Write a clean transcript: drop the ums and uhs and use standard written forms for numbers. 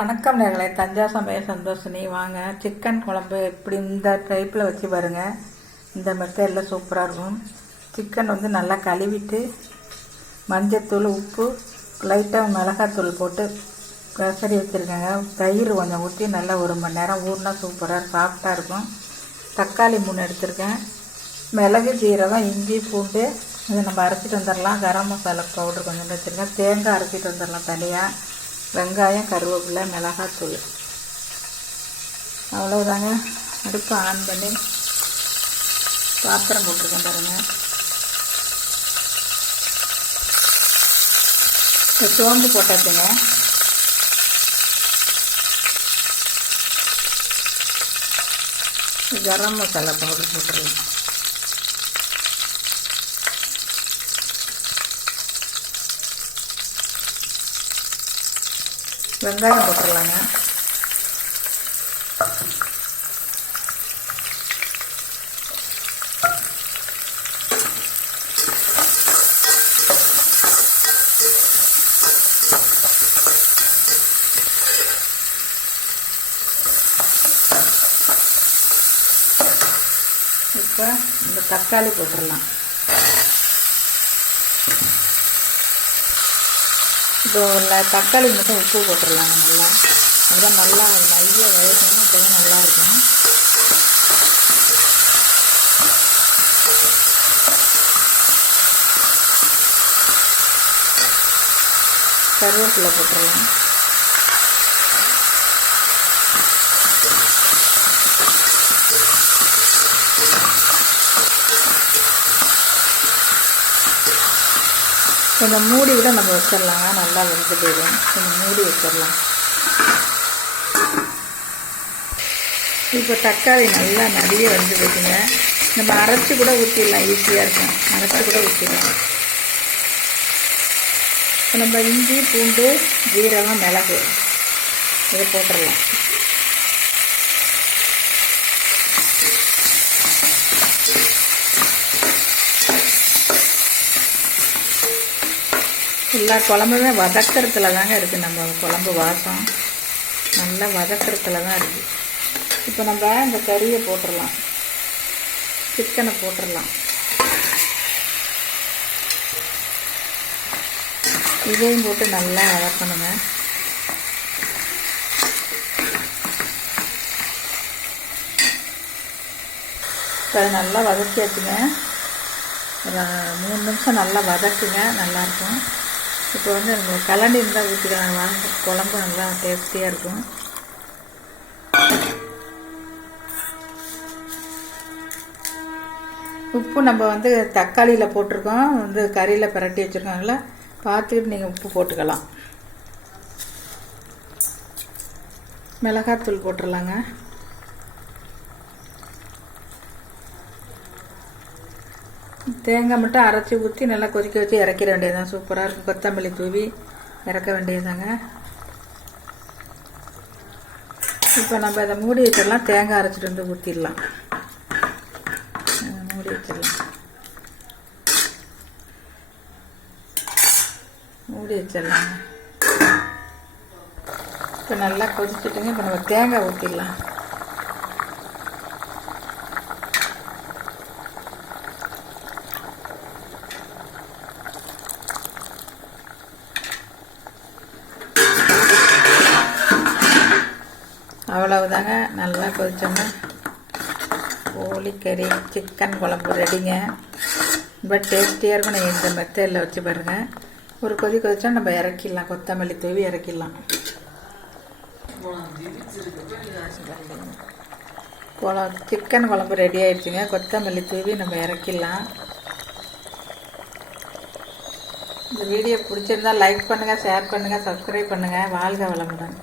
வணக்கம் நேர்களே, தஞ்சா சமையல் சந்தோஷினி. வாங்க சிக்கன் குழம்பு இப்படி இந்த டைப்பில் வச்சு பாருங்கள். இந்த மெத்தடில் சூப்பராக இருக்கும். சிக்கன் வந்து நல்லா கழுவிட்டு மஞ்சத்தூள், உப்பு, லைட்டாக மிளகாத்தூள் போட்டு கசரி வச்சுருக்கேங்க. தயிர் கொஞ்சம் ஊற்றி நல்லா 1 மணி நேரம் ஊறினா சூப்பராக சாஃப்டாக இருக்கும். தக்காளி 3 எடுத்திருக்கேன். மிளகு, ஜீரகம், இஞ்சி, பூண்டு இதை நம்ம அரைச்சிட்டு வந்துடலாம். கரம் மசாலா பவுடர் கொஞ்சம் வச்சுருக்கேன். தேங்காய் அரைச்சிட்டு வந்துடலாம் தனியாக. வெங்காயம், கருவேப்பிலை, மிளகாத்தூள், அவ்வளோதாங்க. அடுப்பு ஆன் பண்ணி பாத்திரம் போட்டிருக்கேன் பாருங்கள். சோம்பு போட்டாச்சுங்க. கரம் மசாலா பவுடர் போட்டுருவேன். வெங்காயம் போட்டுடலாங்க. இப்போ இந்த தக்காளி போட்டுடலாம். இப்போ தக்காளி மட்டும் உப்பு போட்டுடலாங்க. நல்லா அதுதான் நல்லா மைய வதக்கணும். அப்போ தான் நல்லாயிருக்கும். கருவேப்பிலை போட்டுடலாம். கொஞ்சம் மூடி விட நம்ம வச்சிடலாங்க. நல்லா வெந்து போயிடும். கொஞ்சம் மூடி வச்சிடலாம். இப்போ தக்காளி நல்லா நிறைய வந்து போச்சுங்க. நம்ம அரைச்சி கூட ஊற்றிடலாம். ஈஸியாக இருக்கும். அரைச்சி கூட ஊற்றிடலாம். இப்போ நம்ம இஞ்சி, பூண்டு, ஜீரகம், மிளகு இதை போட்டுடலாம். எல்லா குழம்புமே வதக்கிறதுல தாங்க இருக்குது. நம்ம குழம்பு வாசம் நல்லா வதக்கிறதுல தான் இருக்குது. இப்போ நம்ம இந்த கறியை போட்டுடலாம். சிக்கனை போட்டுடலாம். இதையும் போட்டு நல்லா வதக்கணுங்க. இப்போ அதை நல்லா வதக்கியாச்சுங்க. 3 நிமிஷம் நல்லா வதக்குங்க. நல்லாயிருக்கும். இப்போ வந்து நம்ம கலண்டி இருந்தால் ஊற்றிக்கலாம். வாங்க, குழம்பு நல்லா டேஸ்டியாக இருக்கும். உப்பு நம்ம வந்து தக்காளியில் போட்டிருக்கோம். வந்து கறியில் பிரட்டி வச்சுருக்காங்கள பார்த்துக்கிட்டு நீங்கள் உப்பு போட்டுக்கலாம். மிளகாத்தூள் போட்டுடலாங்க. தேங்காய் மட்டும் அரைச்சி ஊற்றி நல்லா கொதிக்க வச்சு இறக்கிற வேண்டியதுதான். சூப்பராக இருக்கும். கொத்தமல்லி தூவி இறக்க வேண்டியதுதாங்க. இப்போ நம்ம இதை மூடி வச்சிடலாம். தேங்காய் அரைச்சிட்டு வந்து ஊற்றிடலாம். மூடி வச்சிடலாம். மூடி வச்சிடலாங்க. இப்போ நல்லா கொதிச்சுட்டுங்க. இப்போ நம்ம தேங்காய் ஊற்றிடலாம். அவ்வளவுதாங்க. நல்லா கொதிச்சோம்னா கோழிக்கறி சிக்கன் குழம்பு ரெடிங்க. ரொம்ப டேஸ்டியாக இருக்கும். நீங்கள் இந்த மெத்தடில் வச்சு பாருங்கள். ஒரு கொதி கொதிச்சா நம்ம இறக்கிடலாம். கொத்தமல்லி தூவி இறக்கிடலாம். சிக்கன் குழம்பு ரெடி ஆயிடுச்சுங்க. கொத்தமல்லி தூவி நம்ம இறக்கிடலாம். இந்த வீடியோ பிடிச்சிருந்தா லைக் பண்ணுங்கள், ஷேர் பண்ணுங்கள், சப்ஸ்கிரைப் பண்ணுங்கள். வாழ்க வளமுடன்.